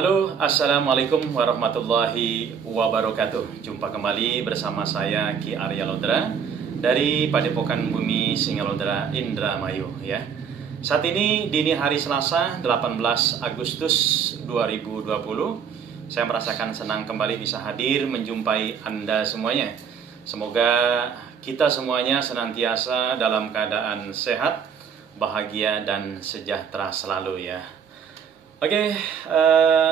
Halo, Assalamualaikum warahmatullahi wabarakatuh. Jumpa kembali bersama saya Ki Arya Lodra dari Padepokan Bumi Singalodra Indramayu ya. Saat ini dini hari Selasa 18 Agustus 2020. Saya merasakan senang kembali bisa hadir menjumpai Anda semuanya. Semoga kita semuanya senantiasa dalam keadaan sehat, bahagia dan sejahtera selalu ya. Oke,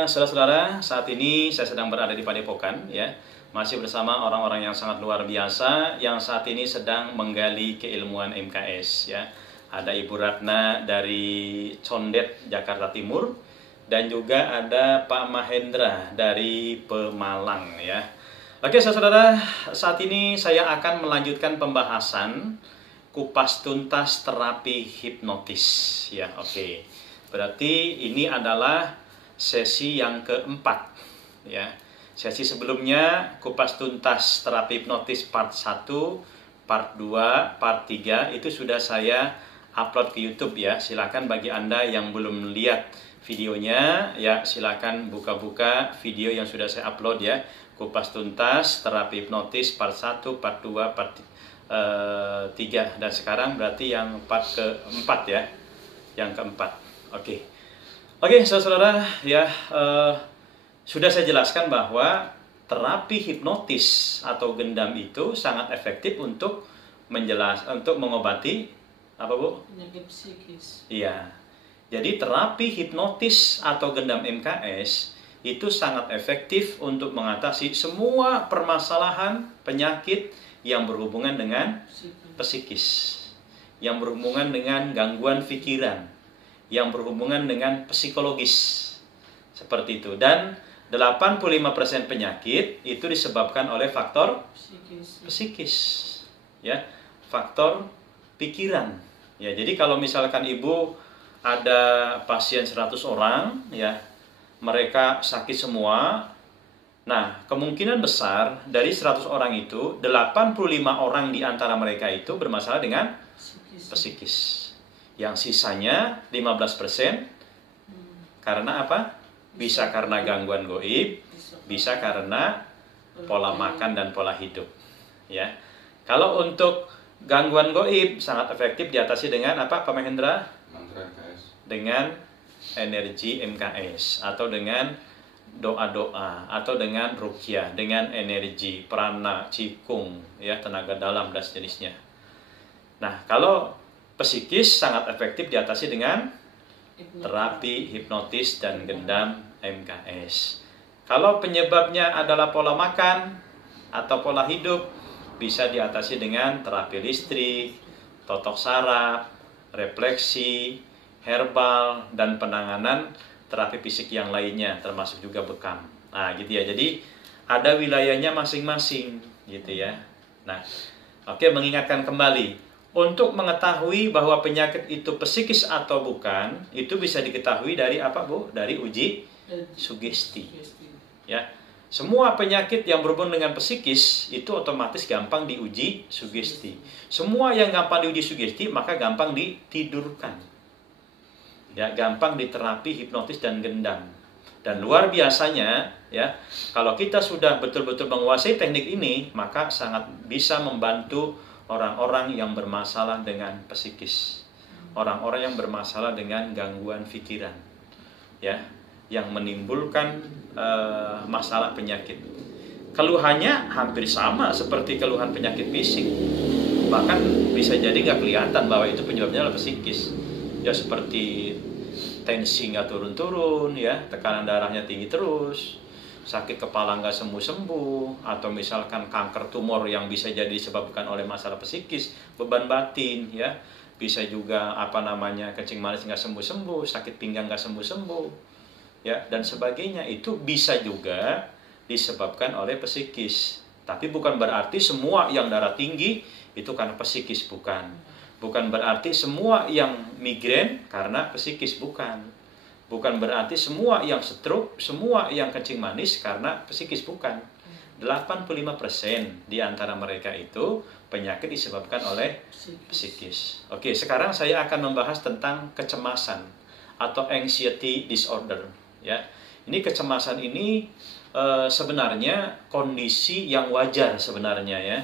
saudara-saudara, saat ini saya sedang berada di Padepokan ya, masih bersama orang-orang yang sangat luar biasa yang saat ini sedang menggali keilmuan MKS ya. Ada Ibu Ratna dari Condet, Jakarta Timur, dan juga ada Pak Mahendra dari Pemalang ya. Oke, saudara-saudara, saat ini saya akan melanjutkan pembahasan kupas tuntas terapi hipnotis ya. Oke. Berarti ini adalah sesi yang keempat ya. Sesi sebelumnya kupas tuntas terapi hipnotis part 1, part 2, part 3 itu sudah saya upload ke YouTube ya. Silakan bagi Anda yang belum lihat videonya ya, silakan buka-buka video yang sudah saya upload ya. Kupas tuntas terapi hipnotis part 1, part 2, part 3 dan sekarang berarti yang part keempat ya. Yang keempat. Oke, saudara-saudara ya, sudah saya jelaskan bahwa terapi hipnotis atau gendam itu sangat efektif untuk mengobati apa Bu? Penyakit psikis. Iya. Jadi terapi hipnotis atau gendam MKS itu sangat efektif untuk mengatasi semua permasalahan penyakit yang berhubungan dengan psikis, yang berhubungan dengan gangguan pikiran, yang berhubungan dengan psikologis seperti itu. Dan 85% penyakit itu disebabkan oleh faktor psikis ya, faktor pikiran ya. Jadi kalau misalkan Ibu ada pasien 100 orang ya, mereka sakit semua. Nah, kemungkinan besar dari 100 orang itu 85 orang di antara mereka itu bermasalah dengan psikis. Yang sisanya 15% karena apa? Bisa karena gangguan goib, bisa karena pola makan dan pola hidup ya. Kalau untuk gangguan goib sangat efektif diatasi dengan apa Pak Mahendra? Dengan energi MKS atau dengan doa-doa atau dengan ruqyah, dengan energi prana, cikung ya, tenaga dalam dan sejenisnya. Nah, kalau psikis sangat efektif diatasi dengan terapi hipnotis dan gendam MKS. Kalau penyebabnya adalah pola makan atau pola hidup, bisa diatasi dengan terapi listrik, totok saraf, refleksi, herbal, dan penanganan terapi fisik yang lainnya, termasuk juga bekam. Nah, gitu ya. Jadi ada wilayahnya masing-masing, gitu ya. Nah, oke, mengingatkan kembali. Untuk mengetahui bahwa penyakit itu psikis atau bukan, itu bisa diketahui dari apa Bu? Dari uji sugesti. Ya, semua penyakit yang berhubungan dengan psikis itu otomatis gampang diuji sugesti. Semua yang gampang diuji sugesti maka gampang ditidurkan. Ya, gampang diterapi hipnotis dan gendam. Dan luar biasanya ya, kalau kita sudah betul-betul menguasai teknik ini, maka sangat bisa membantu orang-orang yang bermasalah dengan psikis, orang-orang yang bermasalah dengan gangguan pikiran, ya, yang menimbulkan masalah penyakit. Keluhannya hampir sama seperti keluhan penyakit fisik, bahkan bisa jadi nggak kelihatan bahwa itu penyebabnya adalah psikis. Ya seperti tensi nggak turun-turun, ya, tekanan darahnya tinggi terus, sakit kepala nggak sembuh-sembuh, atau misalkan kanker tumor yang bisa jadi disebabkan oleh masalah psikis, beban batin ya, bisa juga kencing manis nggak sembuh-sembuh, sakit pinggang nggak sembuh-sembuh ya, dan sebagainya. Itu bisa juga disebabkan oleh psikis. Tapi bukan berarti semua yang darah tinggi itu karena psikis, bukan berarti semua yang migrain karena psikis, bukan berarti semua yang stroke, semua yang kencing manis karena psikis, bukan. 85% di antara mereka itu penyakit disebabkan oleh psikis. Oke, sekarang saya akan membahas tentang kecemasan atau anxiety disorder ya. Ini kecemasan ini sebenarnya kondisi yang wajar sebenarnya ya.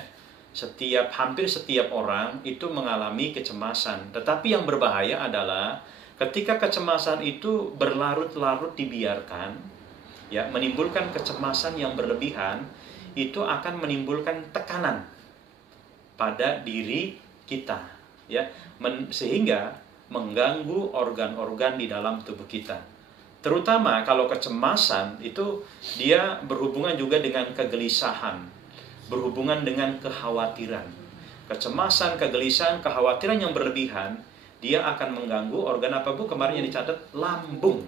Hampir setiap orang itu mengalami kecemasan. Tetapi yang berbahaya adalah ketika kecemasan itu berlarut-larut dibiarkan, ya, menimbulkan kecemasan yang berlebihan, itu akan menimbulkan tekanan pada diri kita, ya, sehingga mengganggu organ-organ di dalam tubuh kita. Terutama kalau kecemasan itu dia berhubungan juga dengan kegelisahan, berhubungan dengan kekhawatiran. Kecemasan, kegelisahan, kekhawatiran yang berlebihan, dia akan mengganggu organ apa Bu? Kemarin yang dicatat lambung.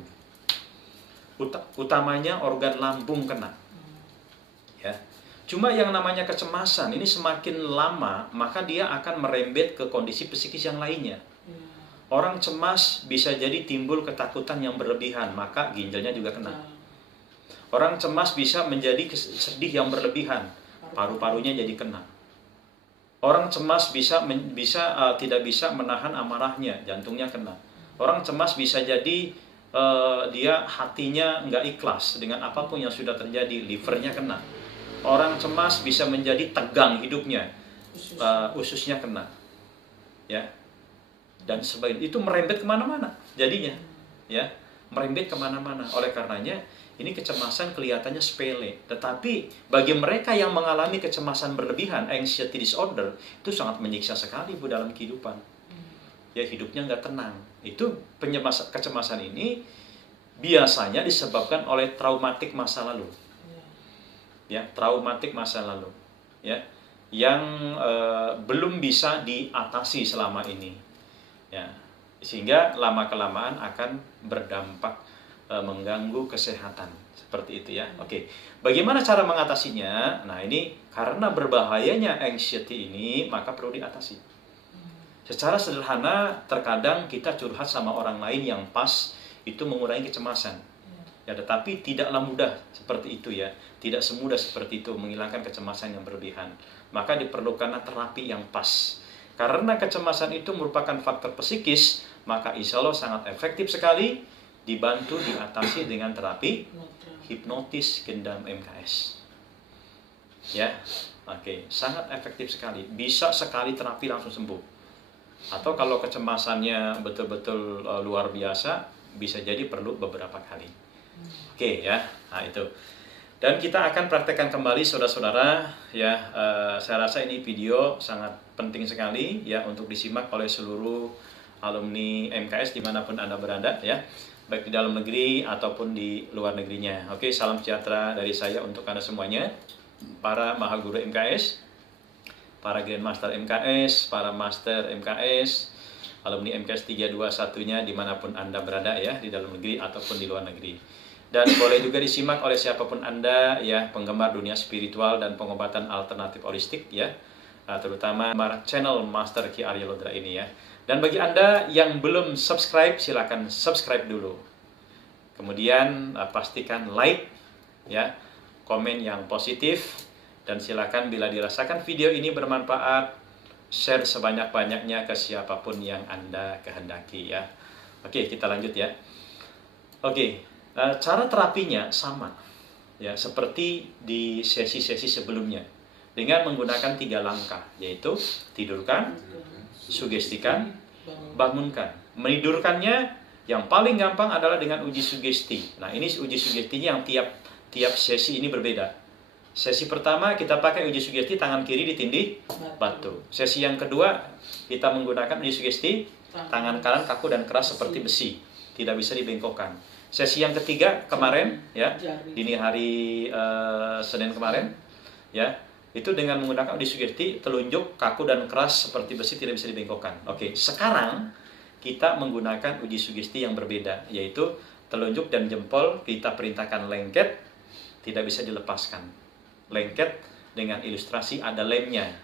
Utamanya organ lambung kena. Ya. Cuma yang namanya kecemasan ini semakin lama, maka dia akan merembet ke kondisi psikis yang lainnya. Orang cemas bisa jadi timbul ketakutan yang berlebihan, maka ginjalnya juga kena. Orang cemas bisa menjadi sedih yang berlebihan, paru-parunya jadi kena. Orang cemas tidak bisa menahan amarahnya, jantungnya kena. Orang cemas bisa jadi dia hatinya nggak ikhlas dengan apapun yang sudah terjadi, livernya kena. Orang cemas bisa menjadi tegang hidupnya, ususnya kena, ya. Dan sebagainya, itu merembet kemana-mana jadinya, ya, merembet kemana-mana. Oleh karenanya ini kecemasan kelihatannya sepele, tetapi bagi mereka yang mengalami kecemasan berlebihan, anxiety disorder, itu sangat menyiksa sekali Bu dalam kehidupan. Ya, hidupnya nggak tenang. Itu kecemasan ini biasanya disebabkan oleh traumatik masa lalu, ya, traumatik masa lalu, ya, yang belum bisa diatasi selama ini. Ya, sehingga lama-kelamaan akan berdampak mengganggu kesehatan seperti itu ya. Oke, bagaimana cara mengatasinya? Nah, ini karena berbahayanya anxiety ini, maka perlu diatasi. Secara sederhana, terkadang kita curhat sama orang lain yang pas itu mengurangi kecemasan. Ya, tetapi tidaklah mudah seperti itu ya. Tidak semudah seperti itu menghilangkan kecemasan yang berlebihan. Maka diperlukanlah terapi yang pas. Karena kecemasan itu merupakan faktor psikis, maka insya Allah sangat efektif sekali dibantu diatasi dengan terapi hipnotis gendam MKS. Ya, oke, sangat efektif sekali. Bisa sekali terapi langsung sembuh. Atau kalau kecemasannya betul-betul luar biasa, bisa jadi perlu beberapa kali. Oke ya, nah itu. Dan kita akan praktekkan kembali saudara-saudara ya. Saya rasa ini video sangat penting sekali ya untuk disimak oleh seluruh alumni MKS dimanapun Anda berada ya, baik di dalam negeri ataupun di luar negerinya. Oke, salam sejahtera dari saya untuk Anda semuanya, para Mahaguru MKS, para Grandmaster MKS, para Master MKS, alumni MKS 321-nya dimanapun Anda berada ya, di dalam negeri ataupun di luar negeri. Dan boleh juga disimak oleh siapapun Anda ya, penggemar dunia spiritual dan pengobatan alternatif holistik ya, terutama channel Master Ki Arya Lodra ini ya. Dan bagi Anda yang belum subscribe, silakan subscribe dulu. Kemudian pastikan like ya, komen yang positif, dan silakan bila dirasakan video ini bermanfaat, share sebanyak-banyaknya ke siapapun yang Anda kehendaki ya. Oke, kita lanjut ya. Oke. Cara terapinya sama ya seperti di sesi-sesi sebelumnya, dengan menggunakan 3 langkah, yaitu tidurkan, sugestikan, bangunkan. Menidurkannya yang paling gampang adalah dengan uji sugesti. Nah, ini uji sugestinya yang tiap sesi ini berbeda. Sesi pertama kita pakai uji sugesti tangan kiri ditindih batu. Sesi yang kedua kita menggunakan uji sugesti tangan kanan kaku dan keras seperti besi, tidak bisa dibengkokkan. Sesi yang ketiga kemarin ya, dini hari Senin kemarin ya, itu dengan menggunakan uji sugesti telunjuk kaku dan keras seperti besi, tidak bisa dibengkokkan. Oke, sekarang kita menggunakan uji sugesti yang berbeda, yaitu telunjuk dan jempol kita perintahkan lengket, tidak bisa dilepaskan. Lengket dengan ilustrasi ada lemnya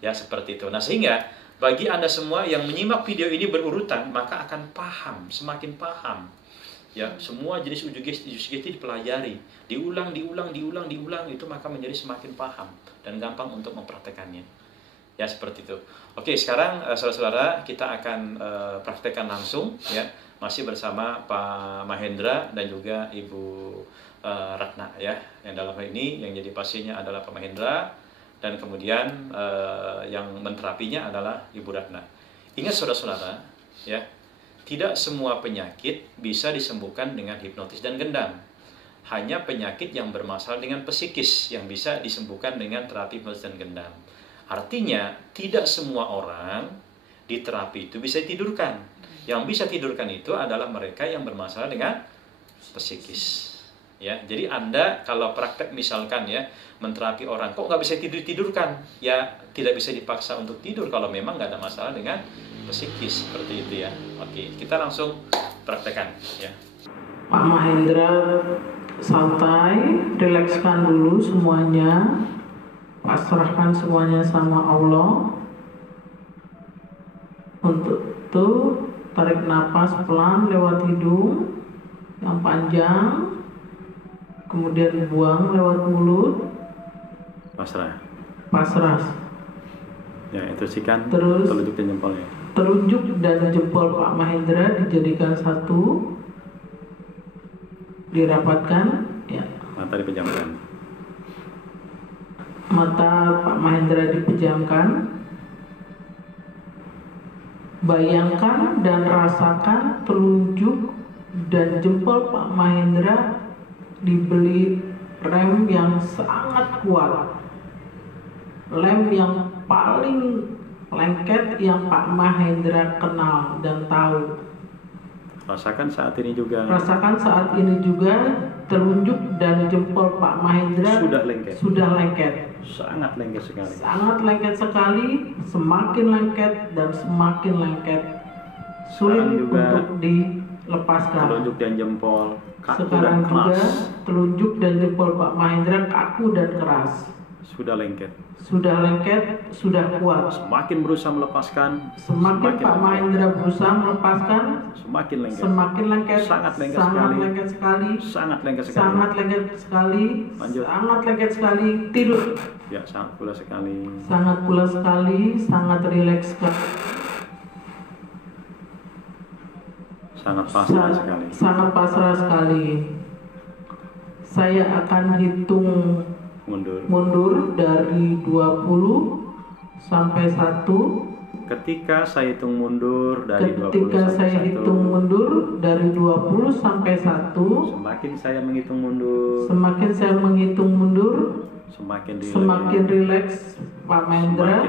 ya, seperti itu. Nah, sehingga bagi Anda semua yang menyimak video ini berurutan, maka akan paham, semakin paham ya, semua jenis uji sugesti dipelajari, diulang, itu maka menjadi semakin paham dan gampang untuk mempraktekannya Ya, seperti itu. Oke, sekarang saudara-saudara kita akan praktekkan langsung ya, masih bersama Pak Mahendra dan juga Ibu Ratna ya. Yang dalam hal ini yang jadi pasiennya adalah Pak Mahendra dan kemudian yang menterapinya adalah Ibu Ratna. Ingat saudara-saudara ya, tidak semua penyakit bisa disembuhkan dengan hipnotis dan gendam. Hanya penyakit yang bermasalah dengan psikis yang bisa disembuhkan dengan terapi hipnotis dan gendam. Artinya, tidak semua orang di terapi itu bisa ditidurkan. Yang bisa tidurkan itu adalah mereka yang bermasalah dengan psikis. Ya, jadi Anda kalau praktek misalkan ya, menterapi orang, kok nggak bisa tidurkan? Ya, tidak bisa dipaksa untuk tidur kalau memang nggak ada masalah dengan psikis, seperti itu ya. Oke, kita langsung praktekkan ya. Pak Mahendra santai, rilekskan dulu semuanya, pasrahkan semuanya sama Allah. Untuk itu tarik nafas pelan lewat hidung yang panjang, kemudian buang lewat mulut. Pasrah. Ya, teruskan. Terus telunjuk dan jempolnya. Telunjuk dan jempol Pak Mahendra dijadikan satu, dirapatkan ya. Mata dipejamkan. Mata Pak Mahendra dipejamkan. Bayangkan dan rasakan telunjuk dan jempol Pak Mahendra diberi rem yang sangat kuat, lem yang paling lengket yang Pak Mahendra kenal dan tahu. Rasakan saat ini juga. Rasakan saat ini juga telunjuk dan jempol Pak Mahendra sudah lengket. Sangat lengket sekali. Sangat lengket sekali, semakin lengket dan semakin lengket. Sulit untuk dilepaskan. Telunjuk dan jempol kaku sekarang dan keras. Juga telunjuk dan jempol Pak Mahendra kaku dan keras. Sudah lengket. Sudah lengket, sudah kuat. Semakin berusaha melepaskan, semakin Pak Mahendra berusaha melepaskan, semakin lengket. Semakin lengket. Sangat lengket sekali. Sangat lengket sekali. Lanjut. Sangat lengket sekali. Tidur. Ya, sangat pula sekali. Sangat rileks sekali. Sangat pasrah sekali. Sangat pasrah sekali. Saya akan hitung mundur dari 20 sampai 1. Ketika saya hitung mundur dari 20 sampai 1, semakin saya menghitung mundur, semakin rileks Pak Mahendra,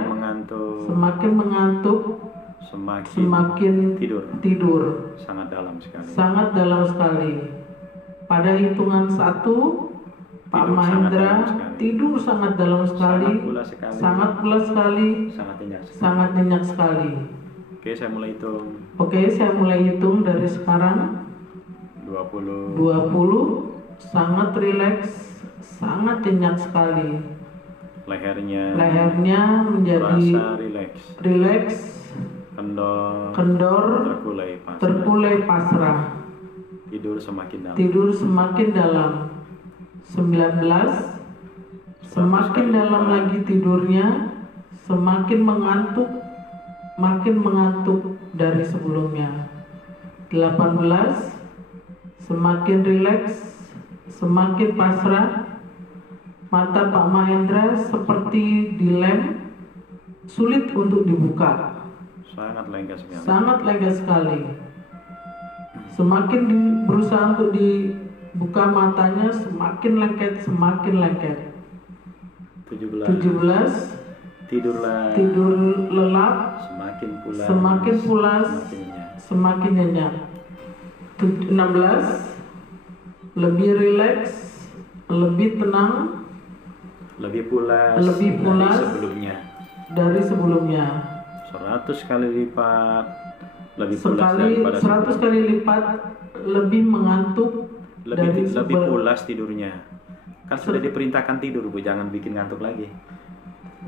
semakin mengantuk, semakin tidur. Sangat dalam sekali. Pada hitungan 1, Pak Mahendra tidur sangat dalam sekali, sangat pula sekali, sangat nyenyak sekali. Oke, saya mulai hitung dari sekarang. 20, sangat rileks, sangat nyenyak sekali. Lehernya menjadi rileks, kendor, terkulai pasrah. Tidur semakin dalam. 19, semakin dalam lagi tidurnya, semakin mengantuk, makin mengantuk dari sebelumnya. 18, semakin rileks, semakin pasrah. Mata Pak Mahendra seperti dilem, sulit untuk dibuka. Sangat lengket sekali. Semakin berusaha untuk dibuka matanya, semakin lengket. 17, tidur lelap, semakin pulas, semakin nyenyak. 16, lebih rileks, lebih tenang, lebih pulas dari sebelumnya. 100 kali lipat lebih pulas 100 kali lipat lebih mengantuk, lebih pulas tidurnya. Kan sudah diperintahkan tidur, Bu, jangan bikin ngantuk lagi.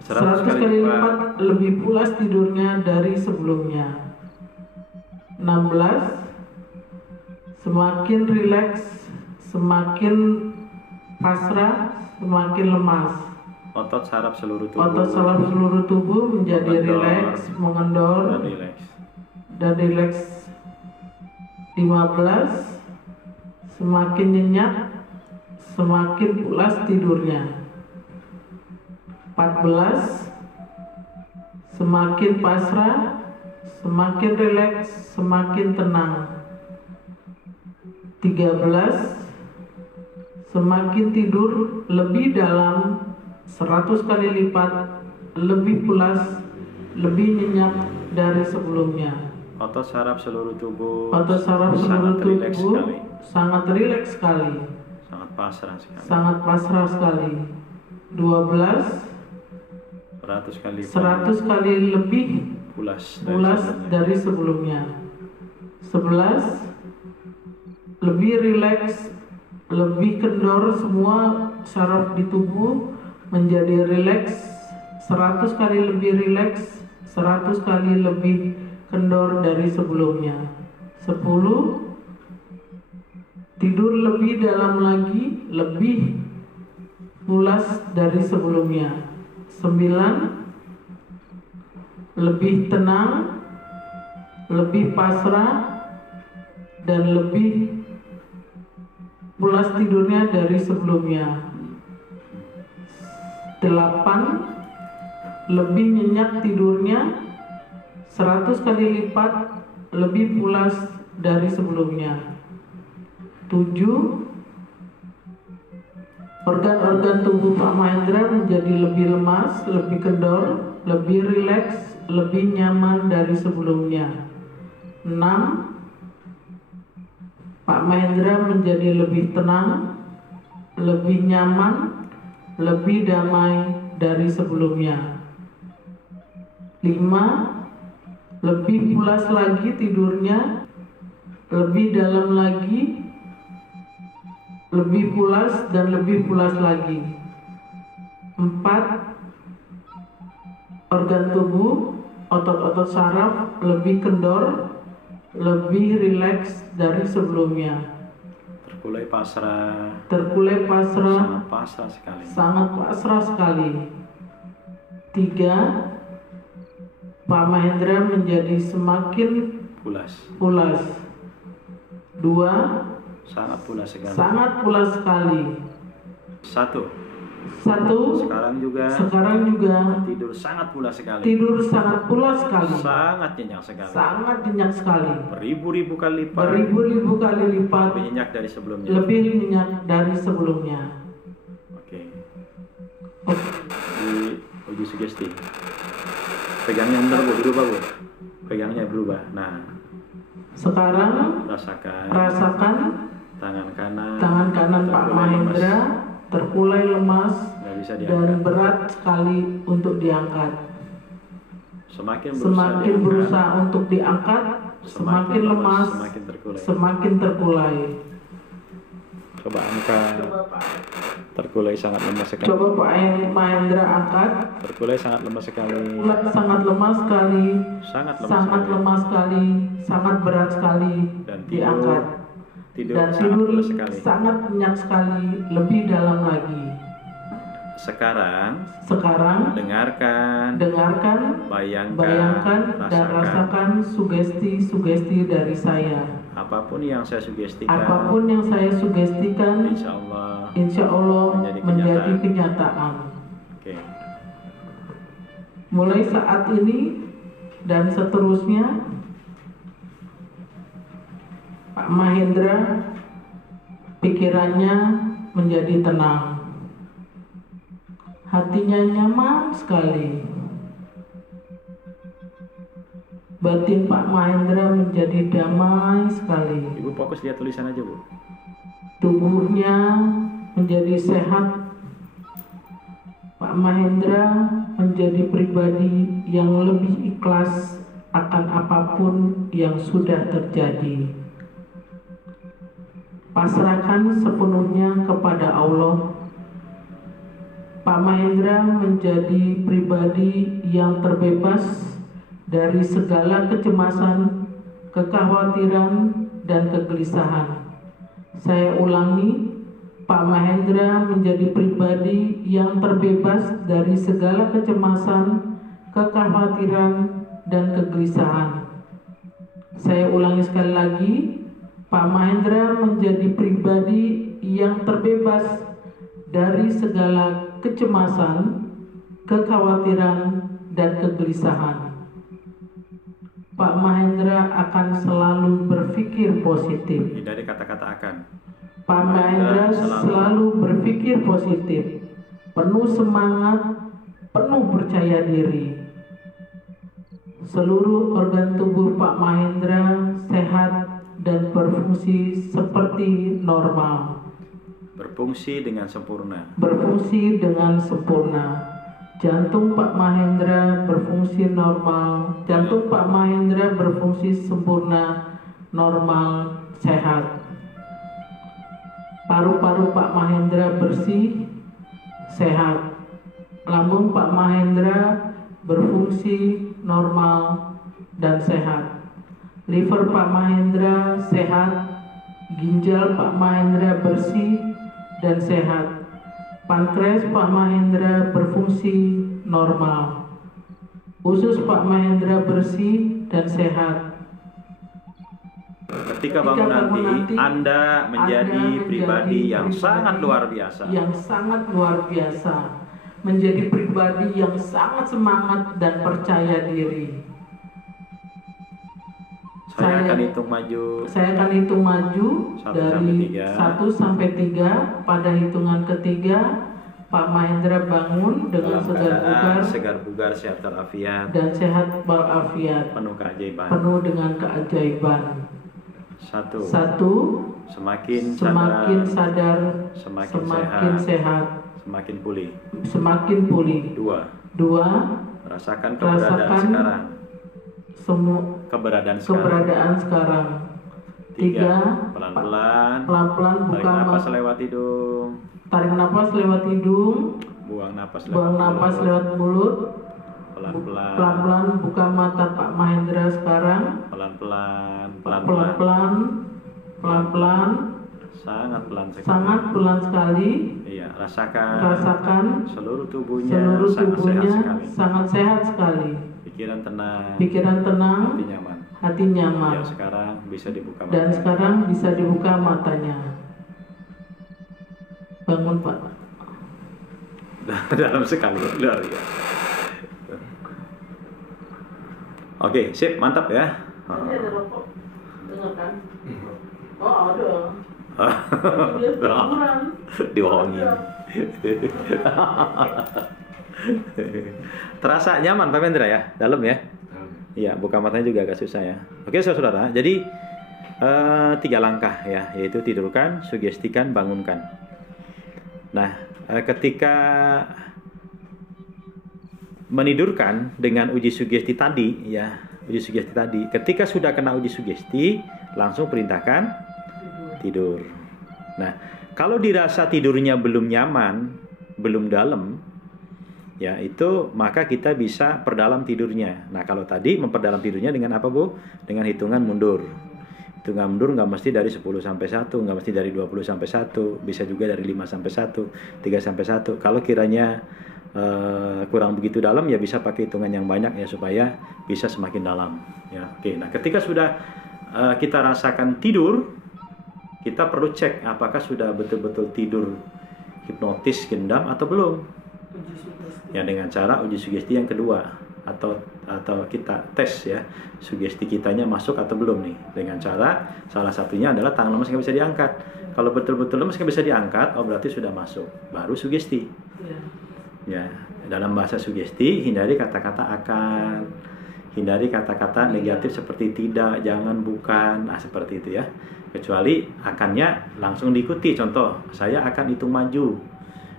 100 kali lipat lebih pulas tidurnya dari sebelumnya. 16, semakin rileks, semakin pasrah, semakin lemas. Otot saraf seluruh tubuh. Otot saraf seluruh tubuh menjadi rileks, mengendor, dan rileks. 15. Semakin nyenyak, semakin pulas tidurnya. 14. Semakin pasrah, semakin rileks, semakin tenang. 13. Semakin tidur lebih dalam 100 kali lipat, lebih pulas, lebih nyenyak dari sebelumnya. Otot saraf seluruh tubuh. Otot saraf seluruh tubuh sangat rileks sekali. Sangat pasrah sekali. Sangat pasrah sekali. 12. 100 kali lebih pulas dari sebelumnya. 11. Lebih rileks, lebih kendor, semua saraf di tubuh menjadi rileks, 100 kali lebih rileks, 100 kali lebih kendor dari sebelumnya. 10. Tidur lebih dalam lagi, lebih pulas dari sebelumnya. 9. Lebih tenang, lebih pasrah, dan lebih pulas tidurnya dari sebelumnya. 8. Lebih nyenyak tidurnya, 100 kali lipat lebih pulas dari sebelumnya. 7. Organ-organ tubuh Pak Mahendra menjadi lebih lemas, lebih kendor, lebih rileks, lebih nyaman dari sebelumnya. 6. Pak Mahendra menjadi lebih tenang, lebih nyaman, lebih damai dari sebelumnya. 5. Lebih pulas lagi tidurnya, lebih dalam lagi, lebih pulas dan lebih pulas lagi. 4. Organ tubuh, otot-otot saraf lebih kendor, lebih rileks dari sebelumnya. Terkulai pasrah. Sangat pasrah sekali. Sangat pasrah sekali. 3. Pak Mahendra menjadi semakin pulas. 2. Sangat pulas sekali. Sangat pulas sekali. 1. Sekarang juga tidur sangat pulas sekali. Sangat nyenyak sekali. Beribu-ribu kali lipat. Lebih nyenyak dari sebelumnya. Oke. Di uji sugesti. Pegangnya berubah, Bu. Pegangnya berubah. Nah. Sekarang rasakan tangan kanan Pak Mahendra terkulai lemas dan berat sekali untuk diangkat. Semakin berusaha untuk diangkat, semakin lemas, semakin terkulai. Coba angkat. Terkulai sangat lemas sekali. Coba Pak Mahendra angkat. Terkulai sangat lemas sekali. Sangat lemas sekali. Sangat berat sekali. Dan diangkat. Dan tidur sangat nyenyak sekali, lebih dalam lagi. Sekarang dengarkan, bayangkan, dan rasakan sugesti-sugesti dari saya. Apapun yang saya sugestikan, insya Allah menjadi kenyataan. Oke. Mulai saat ini dan seterusnya, Pak Mahendra pikirannya menjadi tenang. Hatinya nyaman sekali. Batin Pak Mahendra menjadi damai sekali. Ibu fokus lihat tulisan aja, Bu. Tubuhnya menjadi sehat. Pak Mahendra menjadi pribadi yang lebih ikhlas akan apapun yang sudah terjadi. Pasrahkan sepenuhnya kepada Allah. Pak Mahendra menjadi pribadi yang terbebas dari segala kecemasan, kekhawatiran, dan kegelisahan. Saya ulangi, Pak Mahendra menjadi pribadi yang terbebas dari segala kecemasan, kekhawatiran, dan kegelisahan. Saya ulangi sekali lagi, Pak Mahendra menjadi pribadi yang terbebas dari segala kecemasan, kekhawatiran, dan kegelisahan. Pak Mahendra akan selalu berpikir positif. Hindari kata-kata akan. Pak Mahendra selalu berpikir positif, penuh semangat, penuh percaya diri. Seluruh organ tubuh Pak Mahendra sehat dan berfungsi seperti normal. Berfungsi dengan sempurna. Berfungsi dengan sempurna. Jantung Pak Mahendra berfungsi normal. Jantung Pak Mahendra berfungsi sempurna, normal, sehat. Paru-paru Pak Mahendra bersih, sehat. Lambung Pak Mahendra berfungsi normal dan sehat. Liver Pak Mahendra sehat. Ginjal Pak Mahendra bersih dan sehat. Pankreas Pak Mahendra berfungsi normal. Usus Pak Mahendra bersih dan sehat. Ketika bangun nanti, Anda menjadi pribadi yang sangat luar biasa. Yang sangat luar biasa. Menjadi pribadi yang sangat semangat dan percaya diri. Saya akan hitung maju. Saya akan hitung maju 1 dari sampai 3. 1 sampai 3. Pada hitungan ketiga, Pak Mahendra bangun dengan segar bugar, sehat walafiat, dan sehat walafiat, penuh keajaiban. penuh dengan keajaiban. 1. Semakin sadar, semakin sehat, semakin pulih. 2. Rasakan keberadaan sekarang. Keberadaan sekarang. 3. Pelan-pelan buka tarik napas lewat hidung. Tarik napas lewat hidung. Buang napas lewat mulut. Pelan-pelan buka mata Pak Mahendra sekarang. Pelan-pelan. Sangat pelan sekali. Iya, rasakan seluruh tubuhnya sangat sehat sekali. Pikiran tenang, hati nyaman. Dan sekarang bisa dibuka matanya. Bangun Pak. Dalam sekali, luar biasa. Oke, sip, mantap ya. Ini ada rokok, dengar kan? Oh ada. Dibohongin. Terasa nyaman Pak Mahendra ya, dalam ya. Iya, buka matanya juga agak susah ya. Oke saudara, jadi 3 langkah ya, yaitu tidurkan, sugestikan, bangunkan. Nah, ketika menidurkan dengan uji sugesti tadi ya, ketika sudah kena uji sugesti, langsung perintahkan tidur. Nah, kalau dirasa tidurnya belum nyaman, belum dalam, ya itu maka kita bisa perdalam tidurnya. Nah, kalau tadi memperdalam tidurnya dengan apa Bu? Dengan hitungan mundur. Hitungan mundur nggak mesti dari 10 sampai 1, nggak mesti dari 20 sampai 1, bisa juga dari 5 sampai 1, 3 sampai 1. Kalau kiranya kurang begitu dalam ya bisa pakai hitungan yang banyak ya supaya bisa semakin dalam ya. Oke, nah ketika sudah kita rasakan tidur, kita perlu cek apakah sudah betul-betul tidur hipnotis gendam atau belum. Ya dengan cara uji sugesti yang kedua atau kita tes ya sugesti kitanya masuk atau belum nih, dengan cara salah satunya adalah tangan lemas nggak bisa diangkat. Kalau betul-betul lemas nggak bisa diangkat, oh berarti sudah masuk, baru sugesti. Ya, dalam bahasa sugesti hindari kata-kata akan, hindari kata-kata negatif seperti tidak, jangan, bukan, nah seperti itu ya. Kecuali akannya langsung diikuti. Contoh, saya akan hitung maju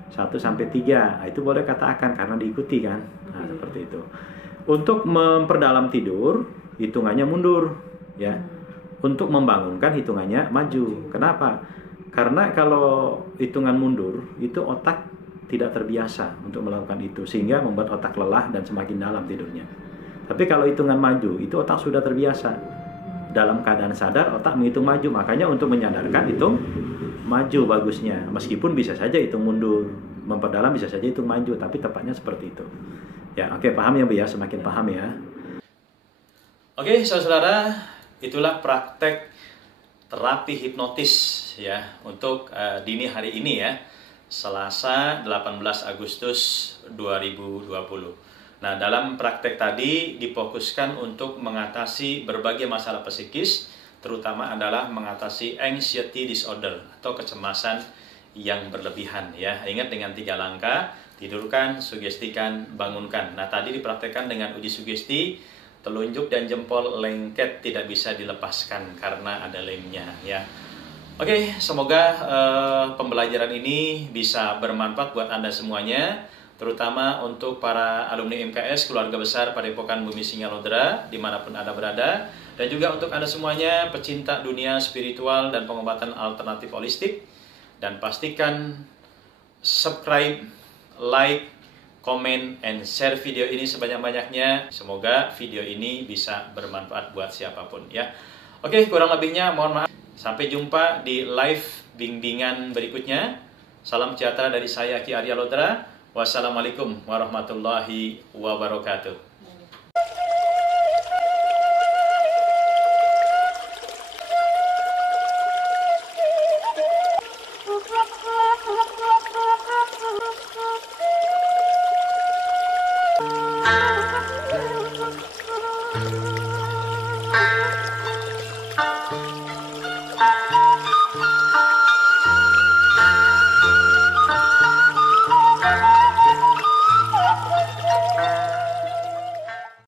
1 sampai 3. Nah, itu boleh kata akan karena diikuti kan. Nah, seperti itu. Untuk memperdalam tidur, hitungannya mundur ya. Untuk membangunkan hitungannya maju. Kenapa? Karena kalau hitungan mundur itu otak tidak terbiasa untuk melakukan itu, sehingga membuat otak lelah dan semakin dalam tidurnya. Tapi kalau hitungan maju itu otak sudah terbiasa dalam keadaan sadar, otak menghitung maju. Makanya untuk menyadarkan hitung maju bagusnya. Meskipun bisa saja hitung mundur, memperdalam bisa saja hitung maju, tapi tepatnya seperti itu. Ya, oke, paham ya Bu ya, semakin paham ya. Oke, saudara, itulah praktek terapi hipnotis ya untuk dini hari ini ya. Selasa 18 Agustus 2020. Nah, dalam praktek tadi difokuskan untuk mengatasi berbagai masalah psikis, terutama adalah mengatasi anxiety disorder atau kecemasan yang berlebihan ya. Ingat dengan 3 langkah, tidurkan, sugestikan, bangunkan. Nah, tadi dipraktekkan dengan uji sugesti, telunjuk dan jempol lengket tidak bisa dilepaskan karena ada lemnya ya. Oke, semoga pembelajaran ini bisa bermanfaat buat Anda semuanya, terutama untuk para alumni MKS Keluarga Besar Padepokan Bumi Singalodra dimanapun Anda berada, dan juga untuk Anda semuanya pecinta dunia spiritual dan pengobatan alternatif holistik. Dan pastikan subscribe, like, komen, and share video ini sebanyak-banyaknya. Semoga video ini bisa bermanfaat buat siapapun ya. Oke, kurang lebihnya mohon maaf. Sampai jumpa di live bimbingan berikutnya. Salam sejahtera dari saya Ki Arya Lodra. Wassalamualaikum warahmatullahi wabarakatuh.